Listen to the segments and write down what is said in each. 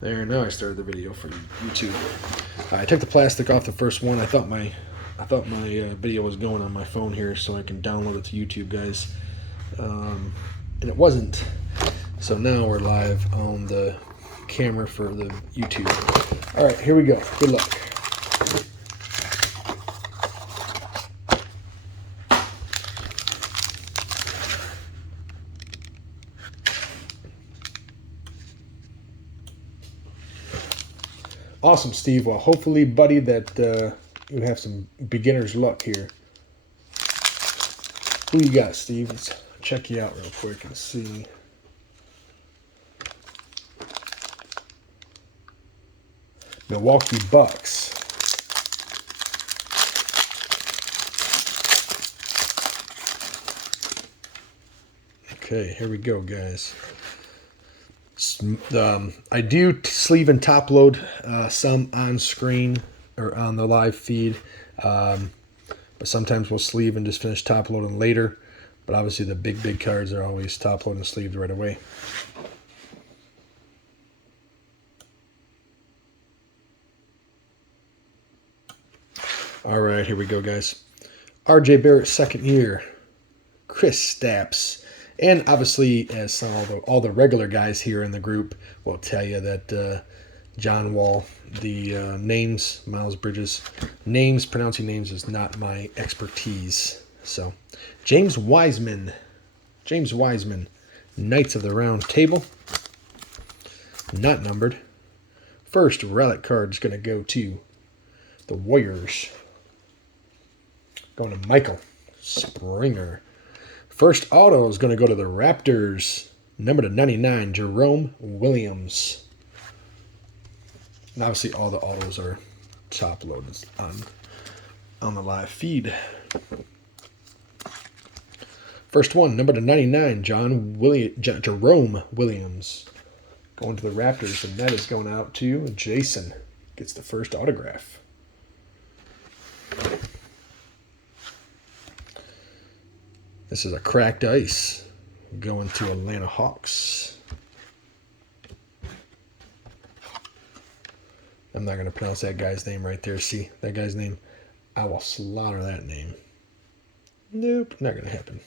There, now I started the video for YouTube. I took the plastic off the first one. I thought my video was going on my phone here, so I can download it to YouTube, guys. And it wasn't. So now we're live on the camera for the YouTube. All right, here we go. Good luck. Awesome, Steve. Well, hopefully, buddy, that you have some beginner's luck here. Who you got, Steve? Let's check you out real quick and see. Milwaukee Bucks. Okay, here we go, guys. I do sleeve and top load some on screen or on the live feed, but sometimes we'll sleeve and just finish top loading later. But obviously the big cards are always top loaded and sleeved right away. All right, here we go, guys. RJ Barrett, second year. Chris Stapps. And obviously, as all the regular guys here in the group will tell you that John Wall, the names, Miles Bridges, pronouncing names is not my expertise. So, James Wiseman, Knights of the Round Table, not numbered. First relic card is going to go to the Warriors. Going to Michael Springer. First auto is going to go to the Raptors. Number to 99, Jerome Williams. And obviously all the autos are top loaded on the live feed. First one, number to 99, Jerome Williams. Going to the Raptors, and that is going out to Jason. Gets the first autograph. This is a cracked ice going to Atlanta Hawks. I'm not going to pronounce that guy's name right there. See, that guy's name? I will slaughter that name. Nope, not going to happen.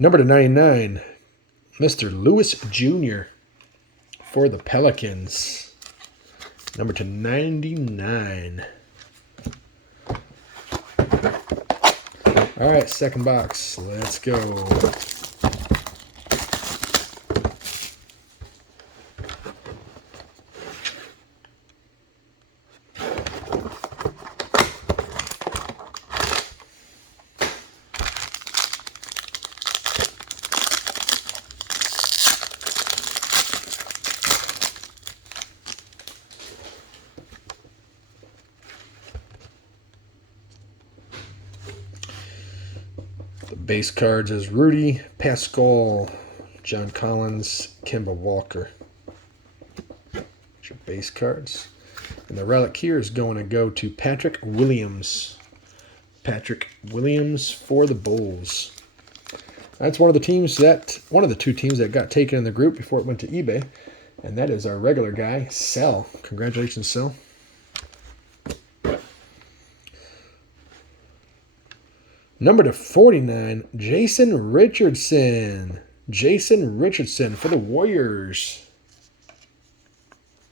Number to 99. Mr. Lewis Jr. for the Pelicans. Number to 99. All right, second box. Let's go. The base cards is Rudy, Pascal, John Collins, Kemba Walker. That's your base cards. And the relic here is going to go to Patrick Williams. Patrick Williams for the Bulls. That's one of the two teams that got taken in the group before it went to eBay. And that is our regular guy, Sel. Congratulations, Sel. Number to 49, Jason Richardson. Jason Richardson for the Warriors.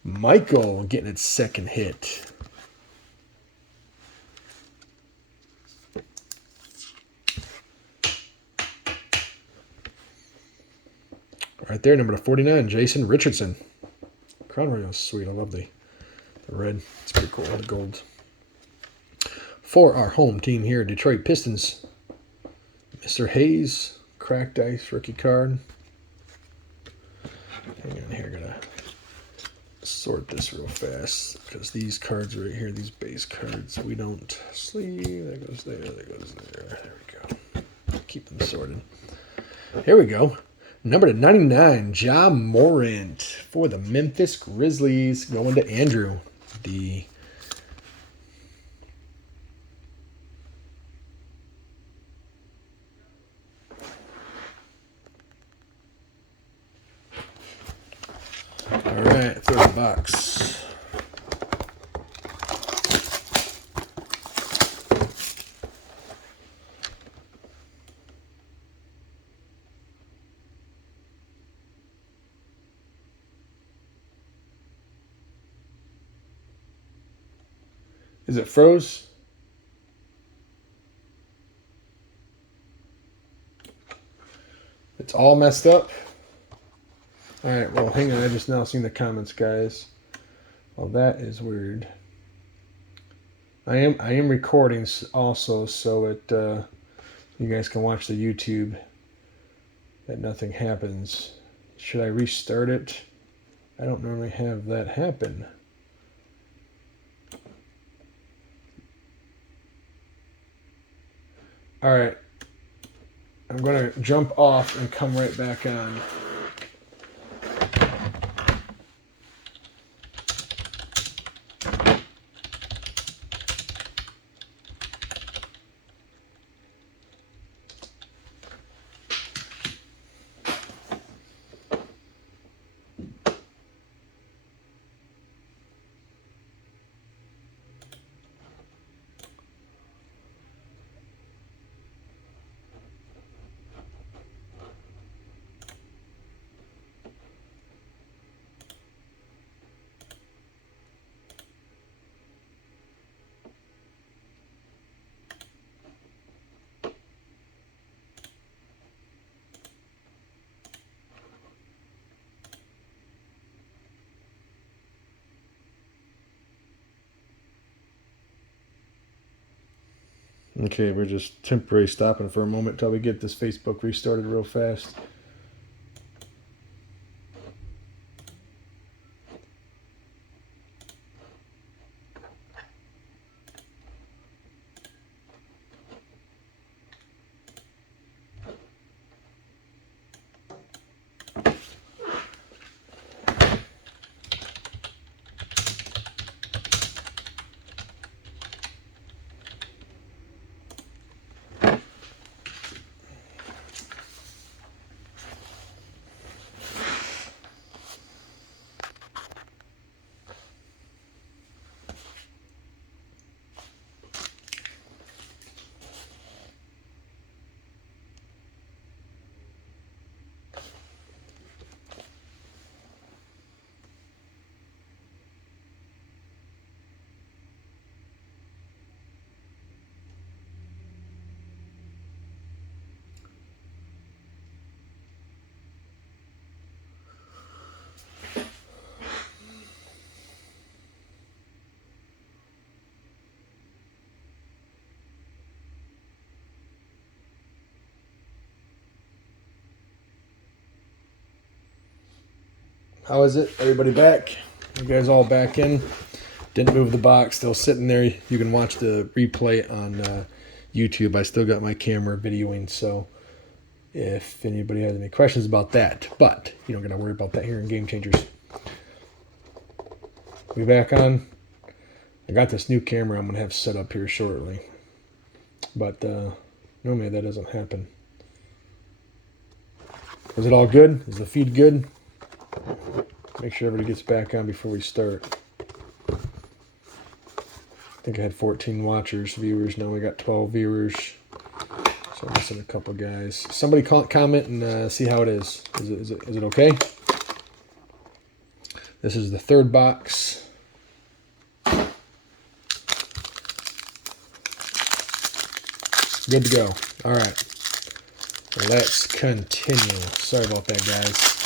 Michael getting its second hit. Right there, number to 49, Jason Richardson. Crown Royal, sweet. I love the red. It's pretty cool. The gold. For our home team here, Detroit Pistons, Mr. Hayes, cracked ice rookie card. Hang on here, gotta sort this real fast because these cards right here, these base cards, we don't sleeve. That goes there, that goes there. There we go. Keep them sorted. Here we go. Number to 99, Ja Morant for the Memphis Grizzlies, going to Andrew. The All right, third box. Is it froze? It's all messed up. All right, well, hang on. I just now seen the comments, guys. Well, that is weird. I am recording also, so it you guys can watch the YouTube. That nothing happens. Should I restart it? I don't normally have that happen. All right. I'm going to jump off and come right back on. Okay, we're just temporarily stopping for a moment till we get this Facebook restarted real fast. How is it? Everybody back? You guys all back in? Didn't move the box. Still sitting there. You can watch the replay on YouTube. I still got my camera videoing, so if anybody has any questions about that. But you don't got to worry about that here in Game Changers. We back on. I got this new camera I'm going to have set up here shortly. But normally that doesn't happen. Is it all good? Is the feed good? Make sure everybody gets back on before we start. I think I had 14 watchers, viewers. Now we got 12 viewers. So I'm missing a couple guys. Somebody comment and see how it is. Is it okay? This is the third box. Good to go. All right. Let's continue. Sorry about that, guys.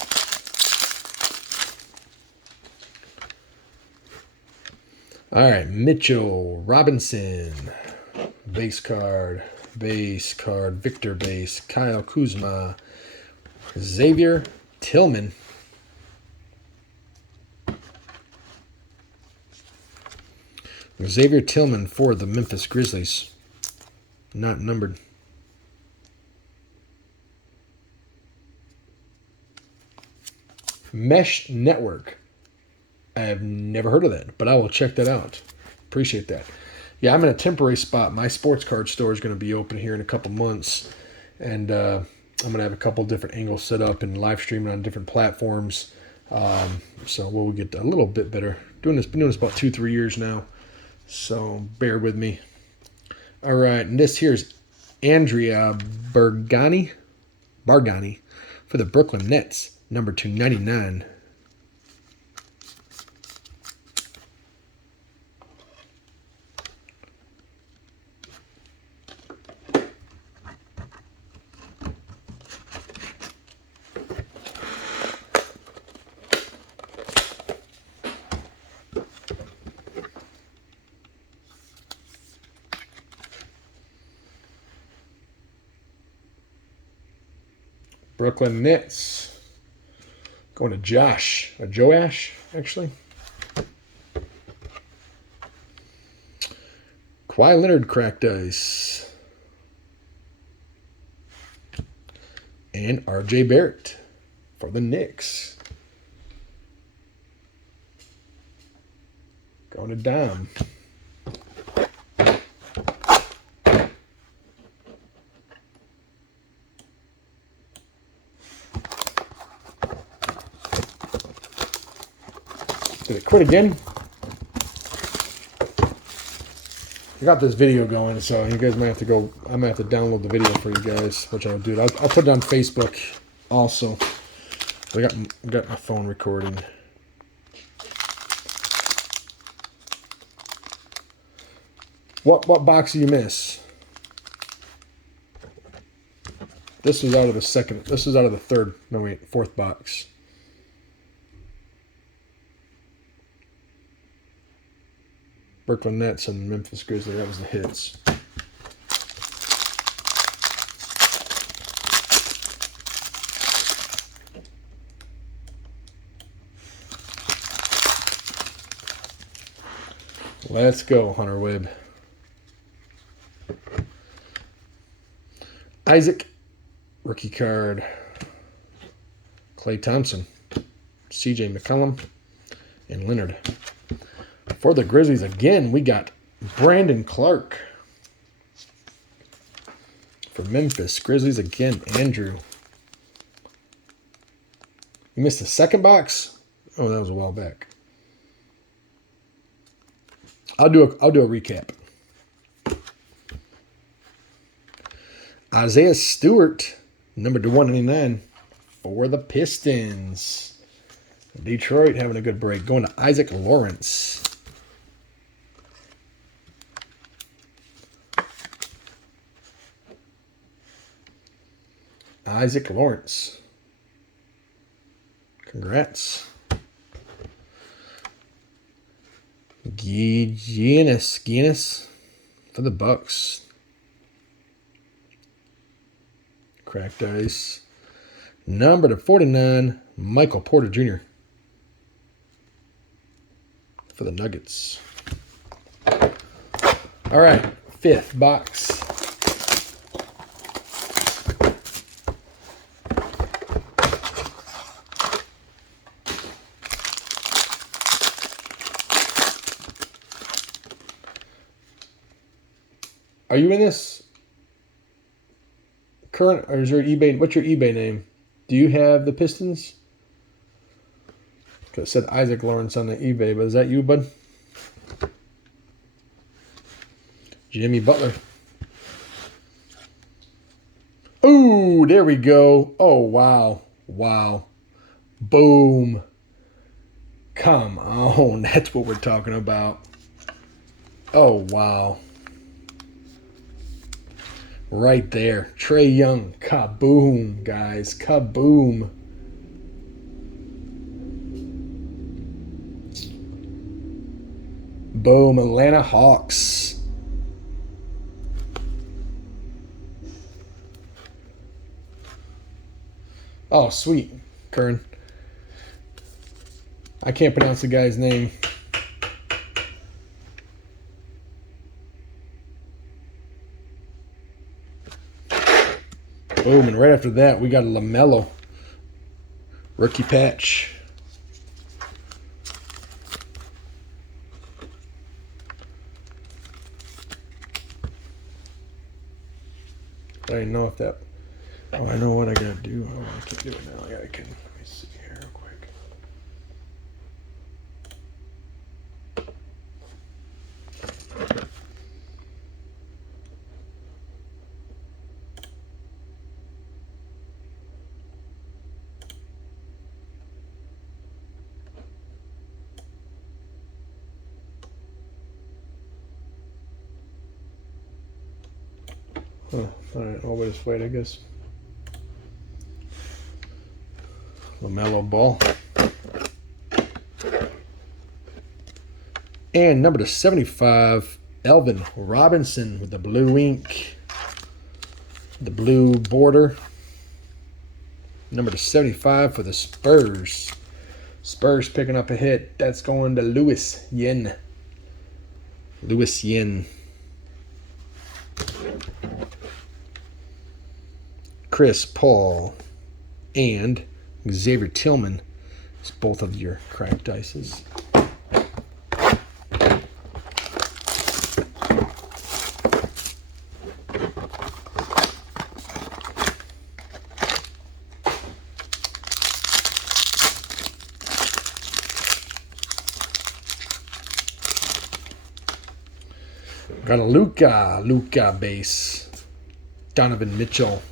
All right, Mitchell Robinson, base card, Victor base, Kyle Kuzma, Xavier Tillman, for the Memphis Grizzlies, not numbered. Mesh Network. I have never heard of that, but I will check that out. Appreciate that. Yeah, I'm in a temporary spot. My sports card store is going to be open here in a couple months, and I'm going to have a couple different angles set up and live streaming on different platforms. So we'll get a little bit better. Been doing this about 2-3 years now. So bear with me. All right, and this here's Andrea Bargnani for the Brooklyn Nets, number 299. Brooklyn Nets. Going to Joash, actually. Kawhi Leonard cracked ice. And RJ Barrett for the Knicks. Going to Dom. Did it quit again? I got this video going, so you guys might have to go. I might have to download the video for you guys, which I'll do. I'll put it on Facebook also. I got my phone recording. What box do you miss? This was out of the second. This was out of the third. No wait, fourth box. Brooklyn Nets and Memphis Grizzlies. That was the hits. Let's go, Hunter Webb. Isaac, rookie card. Klay Thompson, CJ McCollum, and Leonard. For the Grizzlies again, we got Brandon Clark. For Memphis Grizzlies again, Andrew. You missed the second box? Oh, that was a while back. I'll do a recap. Isaiah Stewart, number 199 for the Pistons. Detroit having a good break. Going to Isaac Lawrence. Isaac Lawrence. Congrats. Giannis for the Bucks. Cracked ice. Number to 49, Michael Porter Jr. for the Nuggets. All right, fifth box. Are you in this current, or is your eBay? What's your eBay name? Do you have the Pistons? It said Isaac Lawrence on the eBay, but is that you, bud? Jimmy Butler. Ooh, there we go. Oh, wow. Wow. Boom. Come on. That's what we're talking about. Oh, wow. Right there. Trae Young. Kaboom, guys. Kaboom. Boom. Atlanta Hawks. Oh, sweet. Kern. I can't pronounce the guy's name. Boom, and right after that, we got a LaMelo rookie patch. I didn't know if that... Oh, I know what I gotta do. Oh, I can't do it now. Yeah, I can. Let me see here real quick. Oh, all right, I'll just wait, I guess. LaMelo Ball. And number to 75, Elvin Robinson with the blue ink. The blue border. Number to 75 for the Spurs. Spurs picking up a hit. That's going to Lewis Yin. Lewis Yin. Chris Paul and Xavier Tillman. It's both of your cracked dices. Got a Luka base. Donovan Mitchell.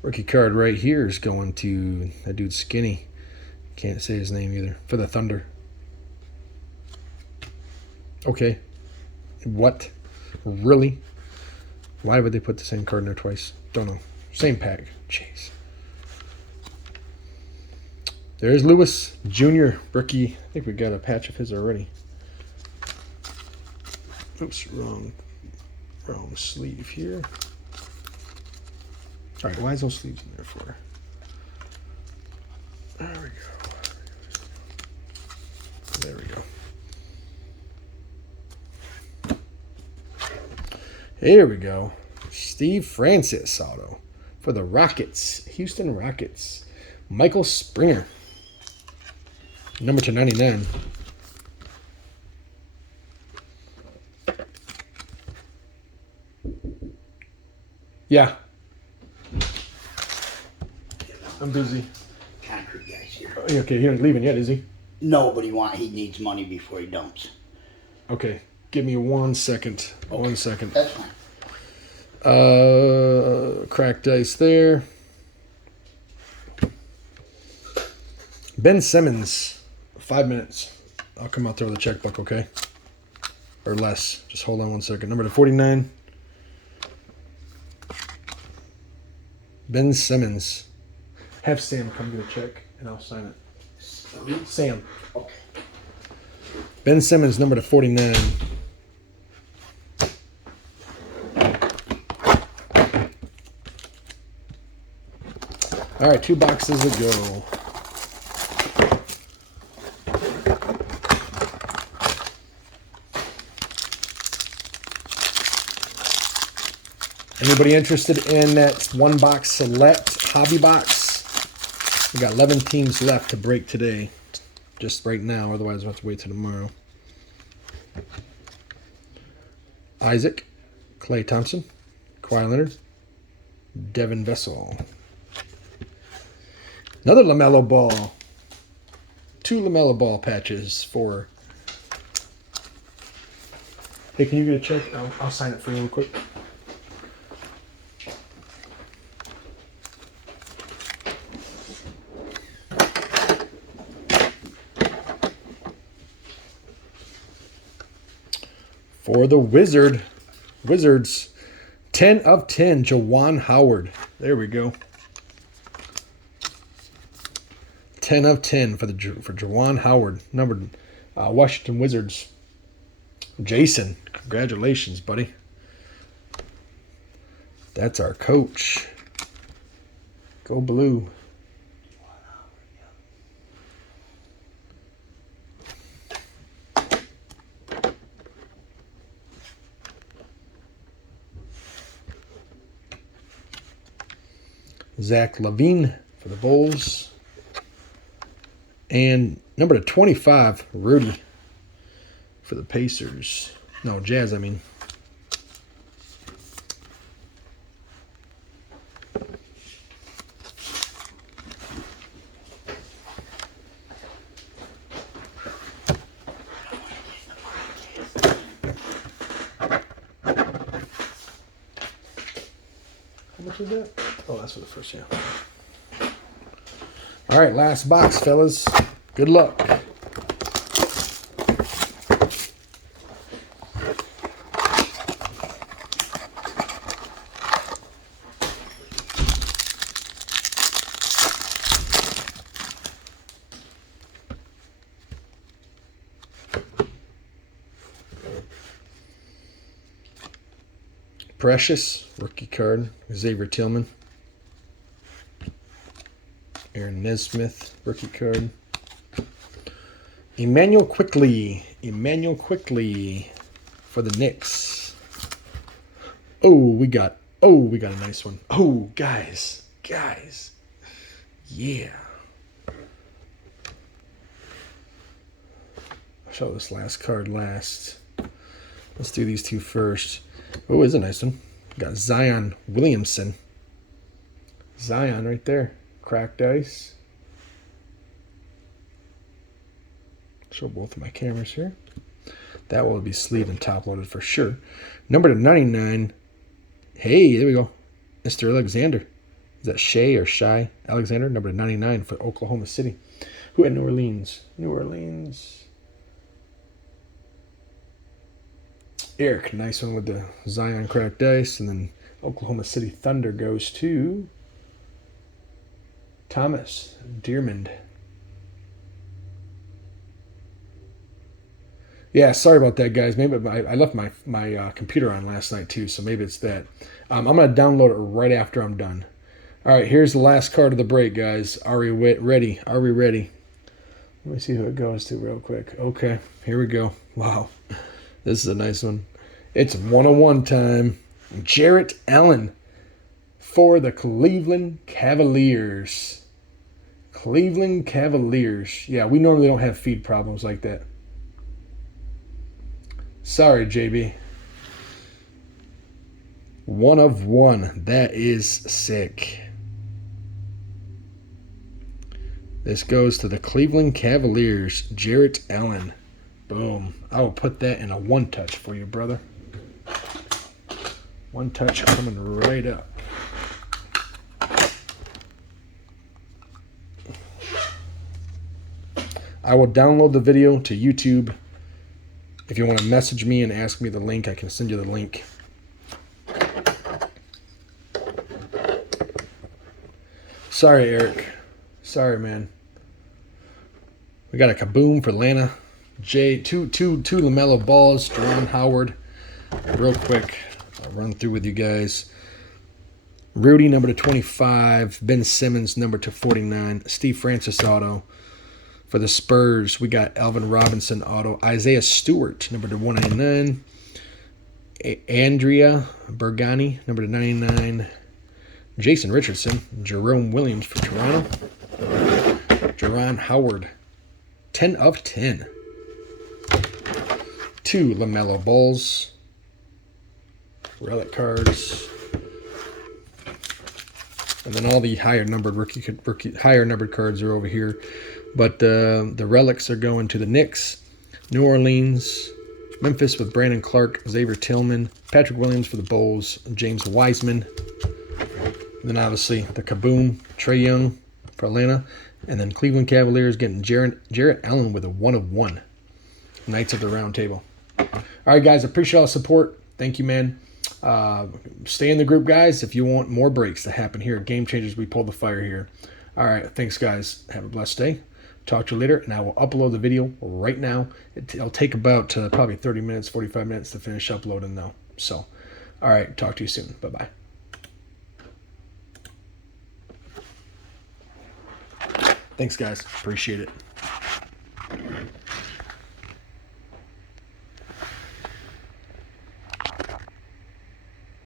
Rookie card right here is going to that dude Skinny. Can't say his name either. For the Thunder. Okay. What? Really? Why would they put the same card in there twice? Don't know. Same pack. Jeez. There's Lewis Jr. Rookie. I think we got a patch of his already. Oops, wrong sleeve here. All right, why is those sleeves in there for? There we go. There we go. Here we go. Steve Francis auto for the Rockets, Houston Rockets. Michael Springer. Number to 99. Yeah. I'm busy. Concrete guy's here. Okay, he ain't leaving yet, is he? No, but he needs money before he dumps. Okay, give me 1 second. Okay. 1 second. That's fine. Cracked dice there. Ben Simmons, 5 minutes. I'll come out there with a checkbook, okay? Or less. Just hold on 1 second. Number to 49. Ben Simmons. Have Sam come get a check, and I'll sign it. Sam. Okay. Ben Simmons, number to 49. All right, 2 boxes to go. Anybody interested in that 1 box select hobby box? We got 11 teams left to break today. Just right now, otherwise we'll have to wait till tomorrow. Isaac, Klay Thompson, Kawhi Leonard, Devin Vessel. Another LaMelo Ball. 2 LaMelo Ball patches for... Hey, can you get a check? I'll sign it for you real quick. For the Wizards, 10 of 10, Juwan Howard. There we go. 10 of 10 for Juwan Howard, numbered Washington Wizards. Jason, congratulations, buddy. That's our coach. Go Blue. Zach LaVine for the Bulls. And number to 25, Rudy for the Pacers. No, Jazz, I mean. How much was that? Oh, that's for the first, yeah. All right, last box, fellas. Good luck. Precious, rookie card. Xavier Tillman. Aaron Nesmith, rookie card. Emmanuel Quickly for the Knicks. We got a nice one. Guys. Yeah. I'll show this last card last. Let's do these two first. Is a nice one. Got Zion Williamson. Zion right there. Cracked ice. Show both of my cameras here. That will be sleeved and top loaded for sure. Number to 99. Hey, there we go. Mr. Alexander. Is that Shea or Shy Alexander? Number to 99 for Oklahoma City. Who had New Orleans? Eric, nice one with the Zion cracked ice. And then Oklahoma City Thunder goes to Thomas Dearmond. Yeah, sorry about that, guys. Maybe I left my computer on last night too, so maybe it's that. I'm going to download it right after I'm done. All right, here's the last card of the break, guys. Are we ready? Let me see who it goes to real quick. Okay, here we go. Wow. This is a nice one. It's 101 time. Jarrett Allen for the Cleveland Cavaliers. Yeah, we normally don't have feed problems like that. Sorry, JB. 1 of 1. That is sick. This goes to the Cleveland Cavaliers. Jarrett Allen. Boom. I will put that in a 1-touch for you, brother. 1-touch coming right up. I will download the video to YouTube. If you want to message me and ask me the link, I can send you the link. Sorry, Eric. Sorry, man. We got a kaboom for Atlanta. Two LaMelo balls. Jerron Howard. Real quick, I'll run through with you guys. Rudy, number to 25. Ben Simmons, number to 49. Steve Francis auto. For the Spurs, we got Alvin Robinson auto. Isaiah Stewart, number to 199. Andrea Bergani, number to 99. Jason Richardson. Jerome Williams for Toronto. Jerron Howard, 10 of 10. 2 LaMelo balls. Relic cards. And then all the higher numbered higher numbered cards are over here. But the relics are going to the Knicks, New Orleans, Memphis with Brandon Clark, Xavier Tillman, Patrick Williams for the Bulls, James Wiseman. And then obviously the kaboom, Trae Young for Atlanta. And then Cleveland Cavaliers getting Jarrett Allen with a 1 of 1. Knights of the Round Table. All right, guys, appreciate all the support. Thank you, man. Stay in the group, guys, if you want more breaks to happen here at Game Changers. We pull the fire here. All right, thanks, guys. Have a blessed day. Talk to you later, and I will upload the video right now. It'll take about probably 30 minutes, 45 minutes to finish uploading, though. So, all right, talk to you soon. Bye-bye. Thanks, guys. Appreciate it.